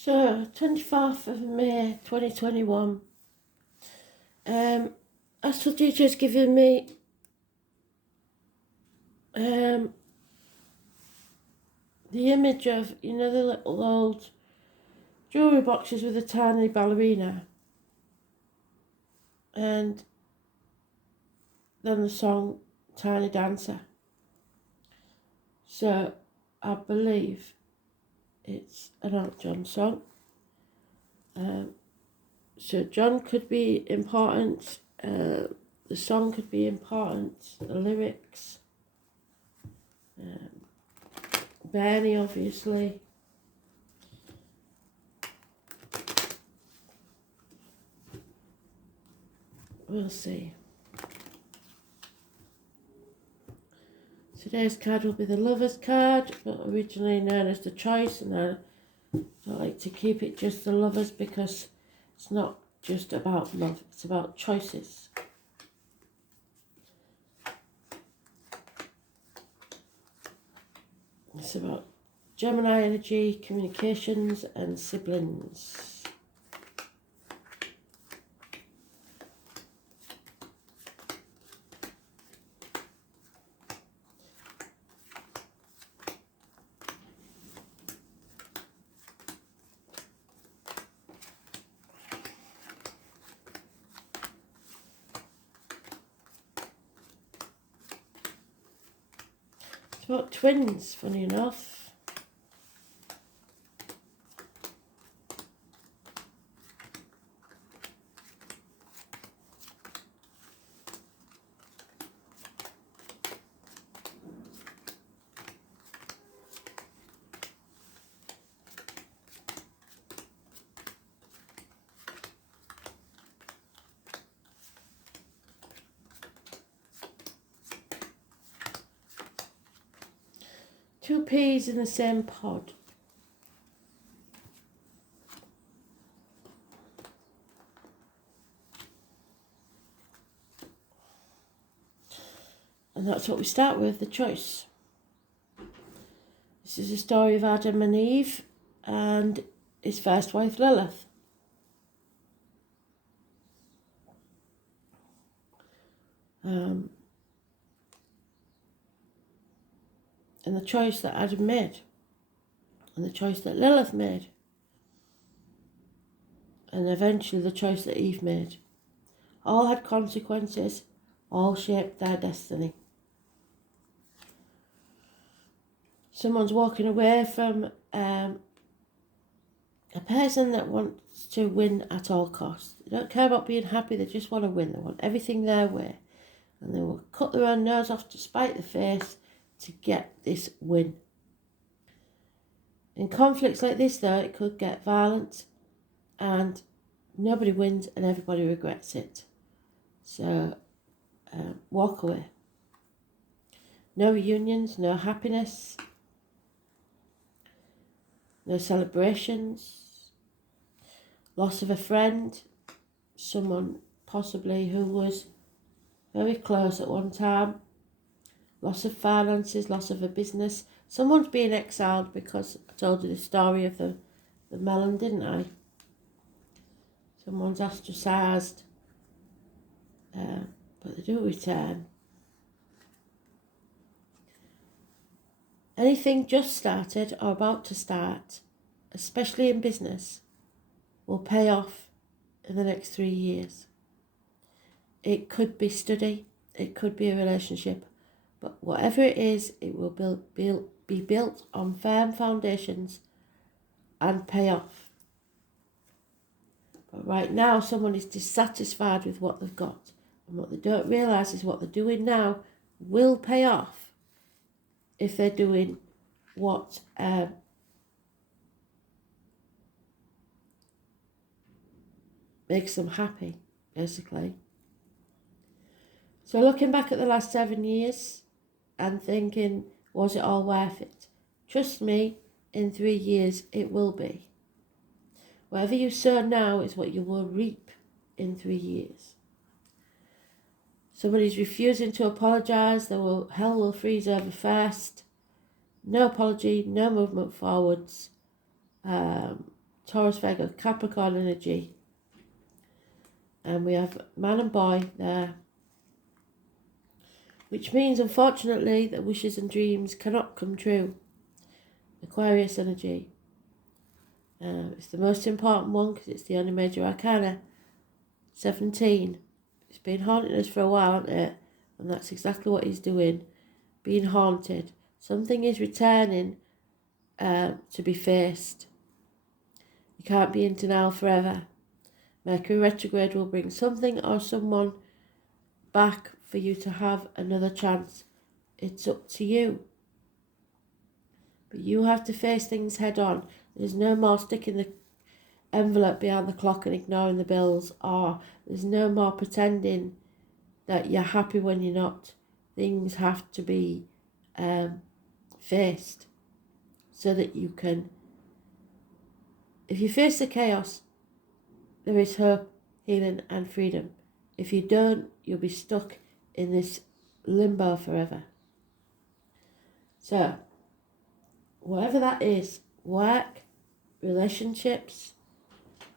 So, 24th of May 2021. Astral teacher's given me the image of, the little old jewellery boxes with a tiny ballerina. And then the song Tiny Dancer. So, I believe it's an Elton John song. So John could be important, the song could be important, the lyrics, Bernie obviously. We'll see. Today's card will be the Lover's card, but originally known as the Choice, and I like to keep it just the Lovers because it's not just about love, it's about choices. It's about Gemini energy, communications and siblings. It's about twins, funny enough. Two peas in the same pod. And that's what we start with, the choice. This is the story of Adam and Eve and his first wife Lilith. And the choice that Adam made, and the choice that Lilith made, and eventually the choice that Eve made, all had consequences, all shaped their destiny. Someone's walking away from a person that wants to win at all costs. They don't care about being happy, they just want to win. They want everything their way. And they will cut their own nose off to spite the face to get this win. In conflicts like this though, it could get violent and nobody wins and everybody regrets it. So walk away. No reunions, no happiness, no celebrations, loss of a friend, someone possibly who was very close at one time, loss of finances, loss of a business. Someone's being exiled because I told you the story of the melon, didn't I? Someone's ostracised, but they do return. Anything just started or about to start, especially in business, will pay off in the next 3 years. It could be study, it could be a relationship, but whatever it is, it will be built on firm foundations and pay off. But right now, someone is dissatisfied with what they've got, and what they don't realise is what they're doing now will pay off if they're doing what makes them happy, basically. So looking back at the last 7 years and thinking, was it all worth it? Trust me, in 3 years it will be. Whatever you sow now is what you will reap in 3 years. Somebody's refusing to apologise, hell will freeze over first. No apology, no movement forwards. Taurus, Virgo, Capricorn energy. And we have man and boy there. Which means, unfortunately, that wishes and dreams cannot come true. Aquarius energy. It's the most important one because it's the only major arcana. 17. It's been haunting us for a while, hasn't it? And that's exactly what he's doing. Being haunted. Something is returning to be faced. You can't be in denial forever. Mercury retrograde will bring something or someone back for you to have another chance. It's up to you. But you have to face things head on. There's no more sticking the envelope behind the clock and ignoring the bills, or there's no more pretending that you're happy when you're not. Things have to be faced so that you can, if you face the chaos, there is hope, healing and freedom. If you don't, you'll be stuck in this limbo forever. So, whatever that is, work, relationships,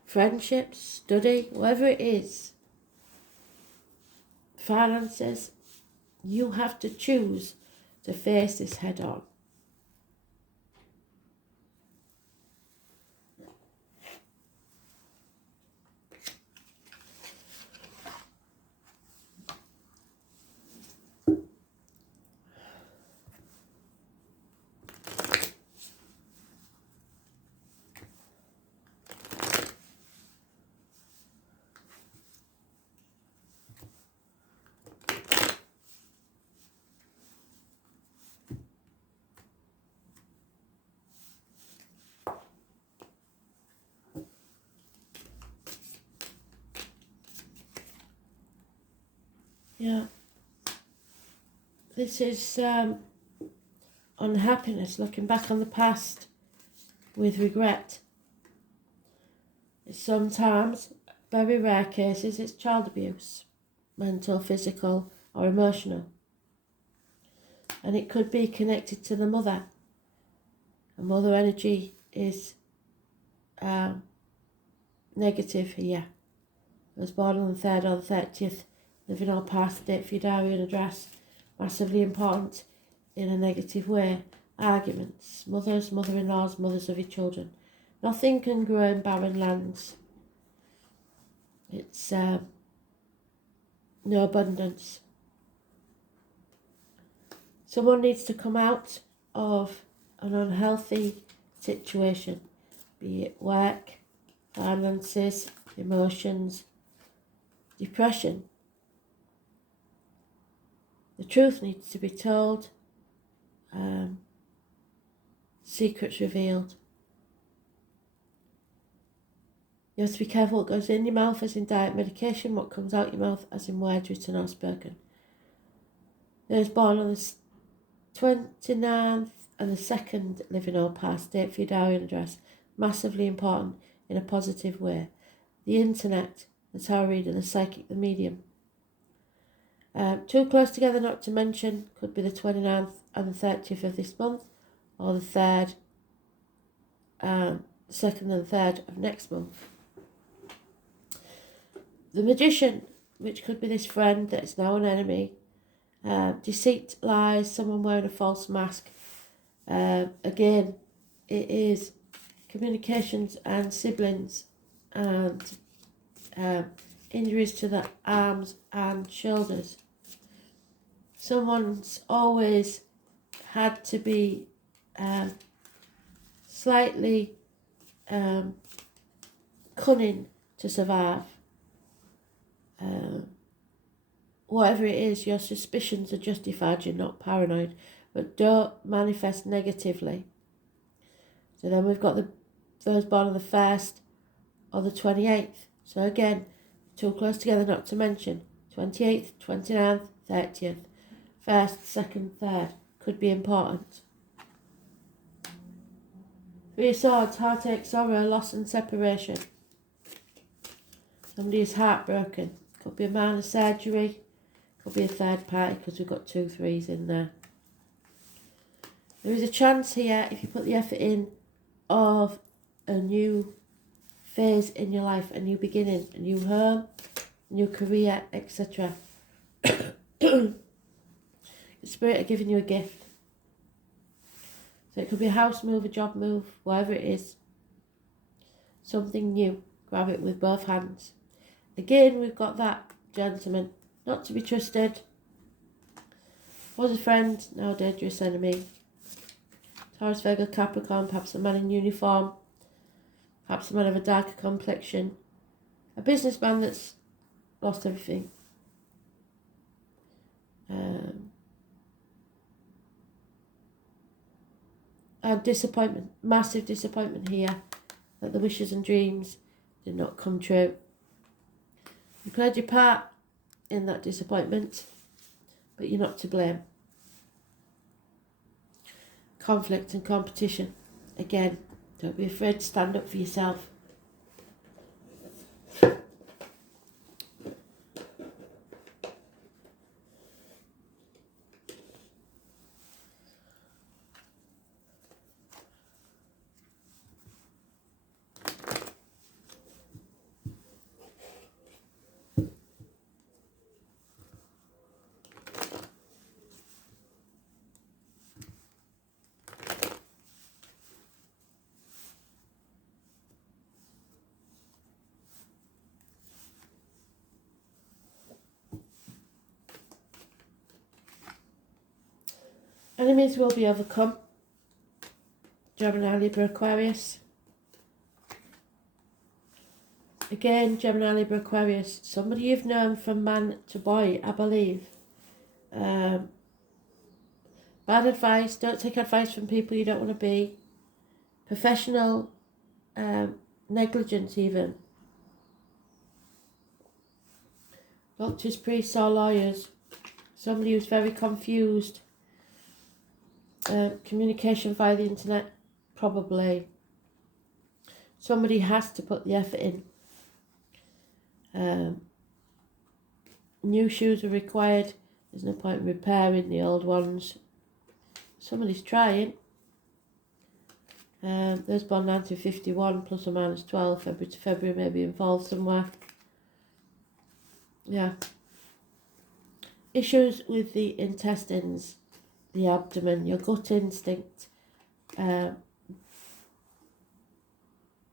friendships, study, whatever it is, finances, you have to choose to face this head on. Yeah. This is unhappiness, looking back on the past with regret. Sometimes, very rare cases, it's child abuse, mental, physical or emotional. And it could be connected to the mother. And mother energy is negative here. I was born on the 3rd or the 30th, living or past, date for your diary and address. Massively important in a negative way. Arguments, mothers, mother-in-laws, mothers of your children. Nothing can grow in barren lands. It's no abundance. Someone needs to come out of an unhealthy situation, be it work, finances, emotions, depression. The truth needs to be told, secrets revealed. You have to be careful what goes in your mouth as in diet medication, what comes out your mouth as in words written or spoken. Those born on the 29th and the 2nd, living or past, date for your diary and address. Massively important in a positive way. The internet, the tarot reader, the psychic, the medium. Too close together not to mention could be the 29th and the 30th of this month, or the 3rd, 2nd and 3rd of next month. The magician, which could be this friend that is now an enemy. Deceit, lies, someone wearing a false mask. Again, it is communications and siblings and injuries to the arms and shoulders. Someone's always had to be slightly cunning to survive. Whatever it is, your suspicions are justified, you're not paranoid, but don't manifest negatively. So then we've got those born on the 1st or the 28th. So again, too close together not to mention. 28th, 29th, 30th. 1st, 2nd, 3rd could be important. 3 of Swords, heartache, sorrow, loss and separation. Somebody is heartbroken. Could be a minor surgery. Could be a third party because we've got 2 3s in there. There is a chance here, if you put the effort in, of a new phase in your life, a new beginning, a new home, new career, etc. The Spirit are giving you a gift. So it could be a house move, a job move, whatever it is. Something new. Grab it with both hands. Again, we've got that gentleman, not to be trusted. Was a friend, now a dangerous enemy. Taurus, Virgo, Capricorn, perhaps a man in uniform. Perhaps a man of a darker complexion. A businessman that's lost everything. And disappointment, massive disappointment here that the wishes and dreams did not come true. You played your part in that disappointment, but you're not to blame. Conflict and competition. Again, don't be afraid to stand up for yourself. Enemies will be overcome. Gemini, Libra, Aquarius. Again, Gemini, Libra, Aquarius. Somebody you've known from man to boy, I believe. Bad advice. Don't take advice from people you don't want to be. Professional negligence even. Doctors, priests or lawyers. Somebody who's very confused. Communication via the internet, probably. Somebody has to put the effort in. New shoes are required. There's no point in repairing the old ones. Somebody's trying. Those born 1951 plus or minus 12, February to February, may be involved somewhere. Yeah. Issues with the intestines, the abdomen, your gut instinct,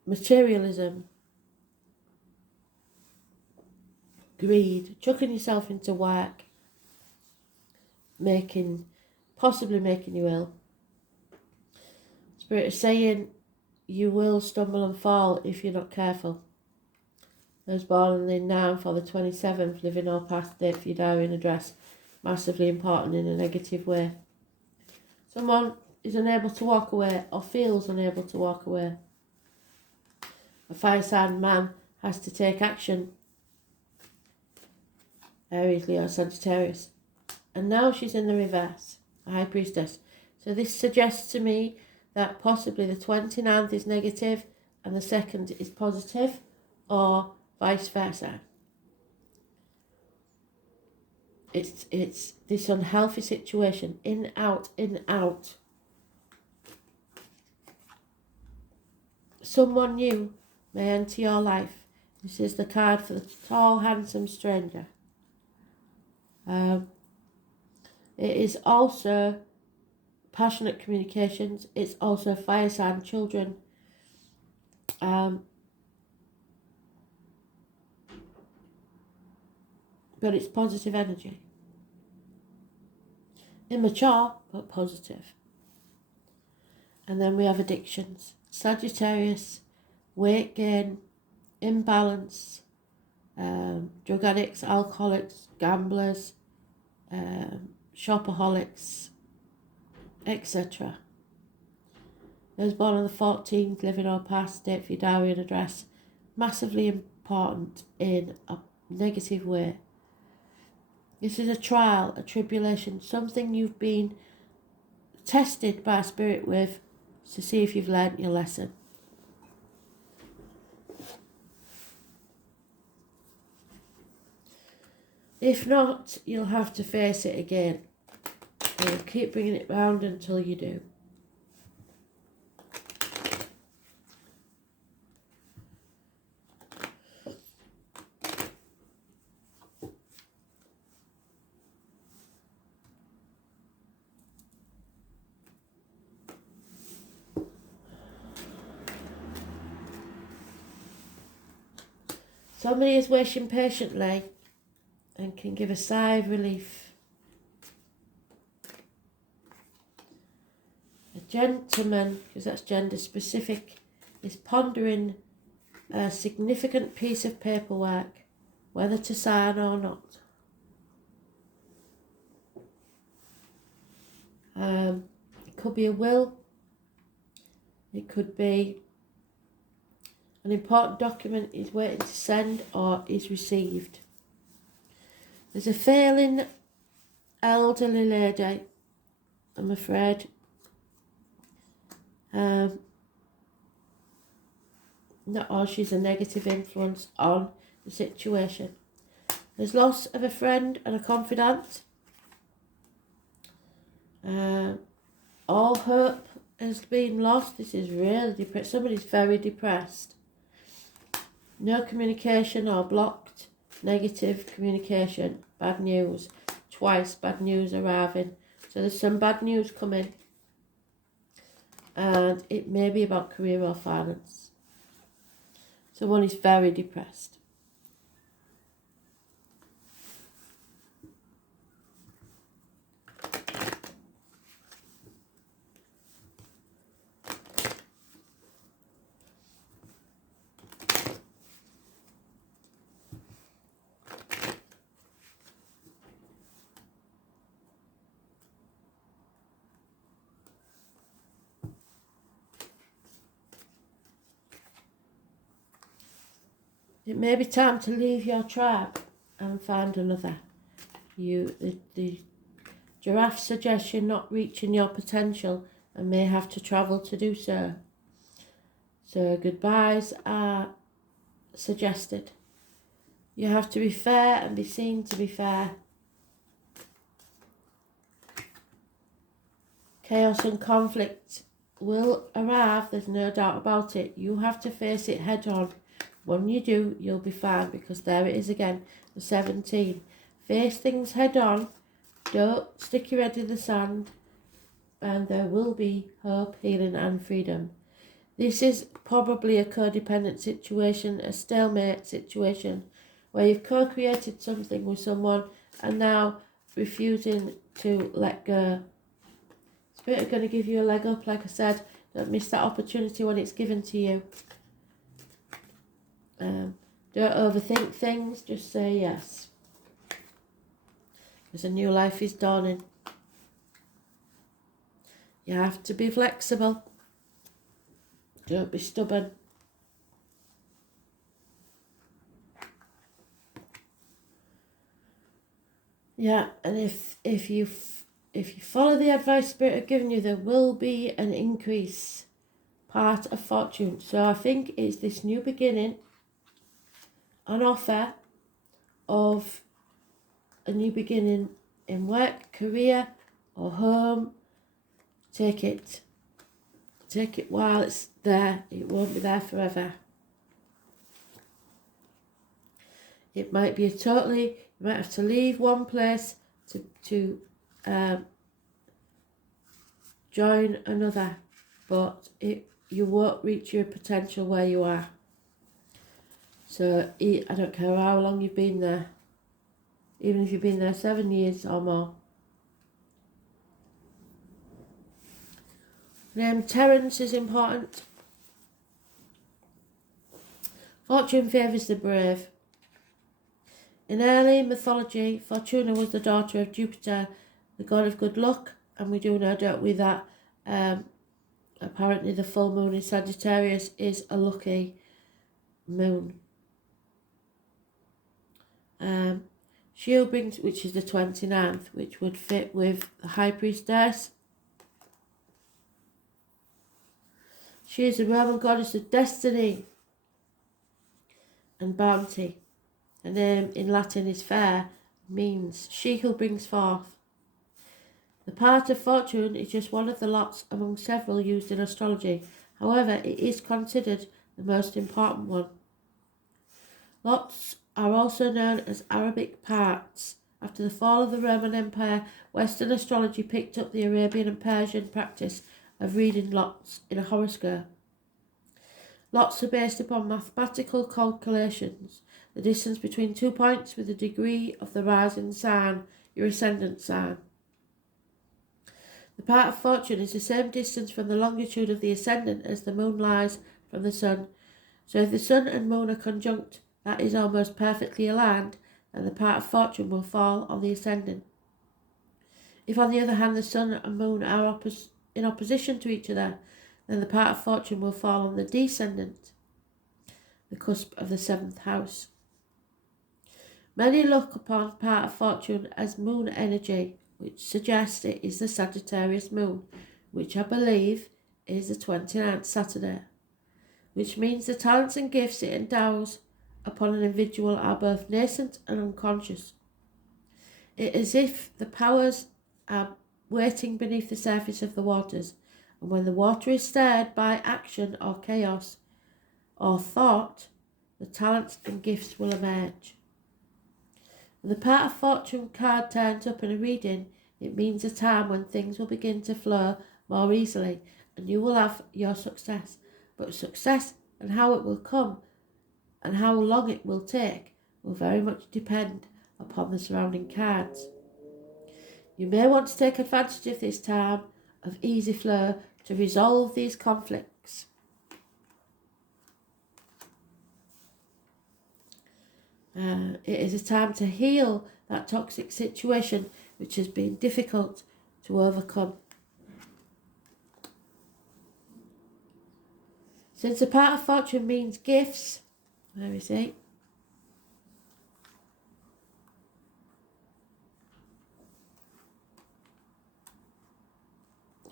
materialism, greed, chucking yourself into work, possibly making you ill. Spirit is saying you will stumble and fall if you're not careful. Those born on the 9th or the 27th, living or past date for your diary and address, massively important in a negative way. Someone is unable to walk away or feels unable to walk away. A fire sign man has to take action. Aries, Leo, Sagittarius. And now she's in the reverse, a High Priestess. So this suggests to me that possibly the 29th is negative and the 2nd is positive, or vice versa. It's this unhealthy situation, in, out, in, out. Someone new may enter your life. This is the card for the tall, handsome stranger. It is also passionate communications. It's also fire sign children. But it's positive energy. Immature, but positive. And then we have addictions. Sagittarius, weight gain, imbalance, drug addicts, alcoholics, gamblers, shopaholics, etc. Those born on the 14th, living or past, date for your diary and address, massively important in a negative way. This is a trial, a tribulation, something you've been tested by Spirit with to see if you've learnt your lesson. If not, you'll have to face it again. And you'll keep bringing it round until you do. Somebody is waiting patiently and can give a sigh of relief. A gentleman, because that's gender specific, is pondering a significant piece of paperwork, whether to sign or not. It could be a will. It could be an important document he's waiting to send or is received. There's a failing elderly lady, I'm afraid. Not all she's a negative influence on the situation. There's loss of a friend and a confidant. All hope has been lost. This is really depressed. Somebody's very depressed. No communication or blocked. Negative communication. Bad news. Twice bad news arriving. So there's some bad news coming. And it may be about career or finance. So one is very depressed. It may be time to leave your tribe and find another. The giraffe suggests you're not reaching your potential and may have to travel to do so. So goodbyes are suggested. You have to be fair and be seen to be fair. Chaos and conflict will arrive, there's no doubt about it. You have to face it head on. When you do, you'll be fine, because there it is again, the 17. Face things head on, don't stick your head in the sand, and there will be hope, healing and freedom. This is probably a codependent situation, a stalemate situation, where you've co-created something with someone and now refusing to let go. Spirit are going to give you a leg up, like I said. Don't miss that opportunity when it's given to you. Don't overthink things, just say yes. Because a new life is dawning. You have to be flexible. Don't be stubborn. Yeah, and if you follow the advice Spirit have given you, there will be an increase, part of fortune. So I think it's this new beginning, an offer of a new beginning in work, career or home. Take it. Take it while it's there. It won't be there forever. It might be you might have to leave one place to join another, but you won't reach your potential where you are. So I don't care how long you've been there, even if you've been there 7 years or more. Name Terence is important. Fortune favours the brave. In early mythology, Fortuna was the daughter of Jupiter, the god of good luck, and we do no doubt with that. Apparently the full moon in Sagittarius is a lucky moon. Shield brings, which is the 29th, which would fit with the High Priestess. She is the Roman goddess of destiny and bounty. Her name in Latin is fair, means she who brings forth. The part of fortune is just one of the lots among several used in astrology. However, it is considered the most important one. Lots are also known as Arabic parts. After the fall of the Roman Empire, Western astrology picked up the Arabian and Persian practice of reading lots in a horoscope. Lots are based upon mathematical calculations. the distance between 2 points with the degree of the rising sign, your ascendant sign. The part of fortune is the same distance from the longitude of the ascendant as the moon lies from the sun. So if the sun and moon are conjunct, that is almost perfectly aligned, then the part of fortune will fall on the ascendant. If on the other hand the sun and moon are in opposition to each other, then the part of fortune will fall on the descendant, the cusp of the 7th house. Many look upon part of fortune as moon energy, which suggests it is the Sagittarius moon, which I believe is the 29th Saturday, which means the talents and gifts it endows upon an individual are both nascent and unconscious. It is as if the powers are waiting beneath the surface of the waters, and when the water is stirred by action or chaos or thought, the talents and gifts will emerge. When the part of fortune card turns up in a reading, it means a time when things will begin to flow more easily and you will have your success. But success and how it will come and how long it will take will very much depend upon the surrounding cards. You may want to take advantage of this time of easy flow to resolve these conflicts. It is a time to heal that toxic situation which has been difficult to overcome. Since the part of fortune means gifts, where is it?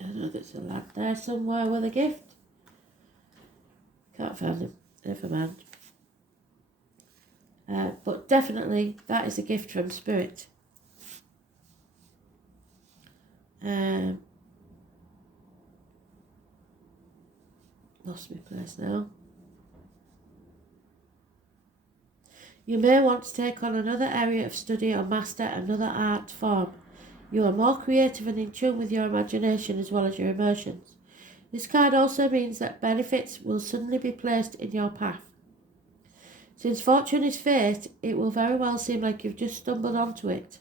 I know there's a lad there somewhere with a gift. Can't find him. Never mind. But definitely that is a gift from Spirit. Lost my place now. You may want to take on another area of study or master another art form. You are more creative and in tune with your imagination as well as your emotions. This card also means that benefits will suddenly be placed in your path. Since fortune is fate, it will very well seem like you've just stumbled onto it.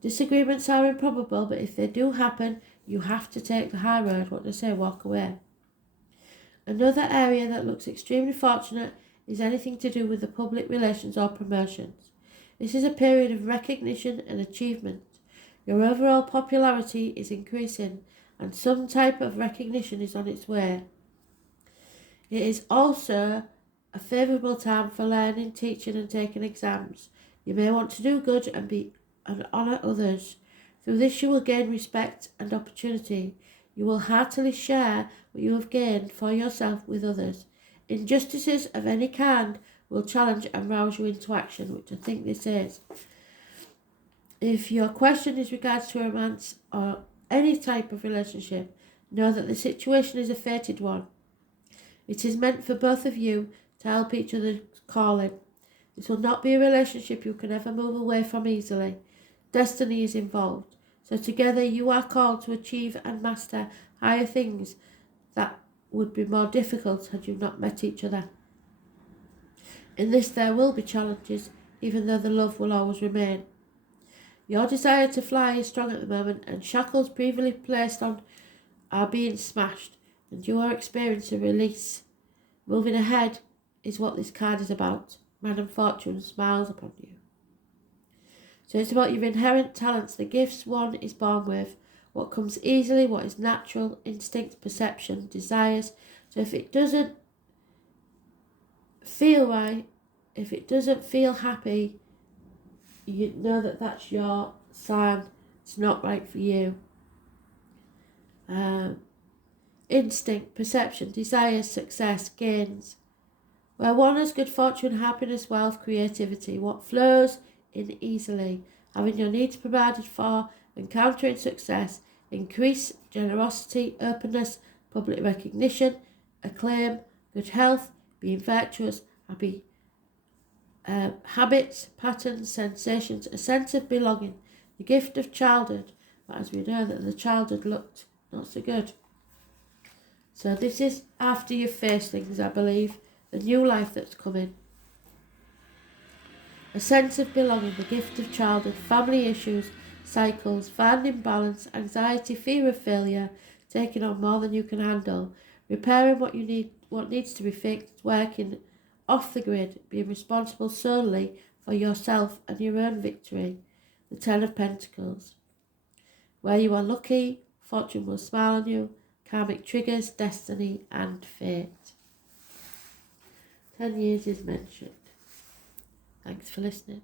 Disagreements are improbable, but if they do happen, you have to take the high road. What do I say? Walk away. Another area that looks extremely fortunate is anything to do with the public relations or promotions. This is a period of recognition and achievement. Your overall popularity is increasing and some type of recognition is on its way. It is also a favourable time for learning, teaching and taking exams. You may want to do good and honour others. Through this you will gain respect and opportunity. You will heartily share what you have gained for yourself with others. Injustices of any kind will challenge and rouse you into action, which I think this is. If your question is regards to romance or any type of relationship, know that the situation is a fated one. It is meant for both of you to help each other's calling. This will not be a relationship you can ever move away from easily. Destiny is involved. So together you are called to achieve and master higher things that would be more difficult had you not met each other. In this there will be challenges, even though the love will always remain. Your desire to fly is strong at the moment, and shackles previously placed on are being smashed, and you are experiencing release. Moving ahead is what this card is about. Madam Fortune smiles upon you. So it's about your inherent talents, the gifts one is born with, what comes easily, what is natural, instinct, perception, desires. So if it doesn't feel right, if it doesn't feel happy, you know that that's your sign. It's not right for you. Instinct, perception, desires, success, gains. Where one has good fortune, happiness, wealth, creativity, what flows in easily, having your needs provided for, encountering success, increase, generosity, openness, public recognition, acclaim, good health, being virtuous, happy habits, patterns, sensations, a sense of belonging, the gift of childhood, but as we know that the childhood looked not so good. So this is after you've faced things, I believe, the new life that's coming. A sense of belonging, the gift of childhood, family issues, cycles, finding balance, anxiety, fear of failure, taking on more than you can handle, repairing what needs to be fixed, working off the grid, being responsible solely for yourself and your own victory. The Ten of Pentacles. Where you are lucky, fortune will smile on you, karmic triggers, destiny and fate. 10 years is mentioned. Thanks for listening.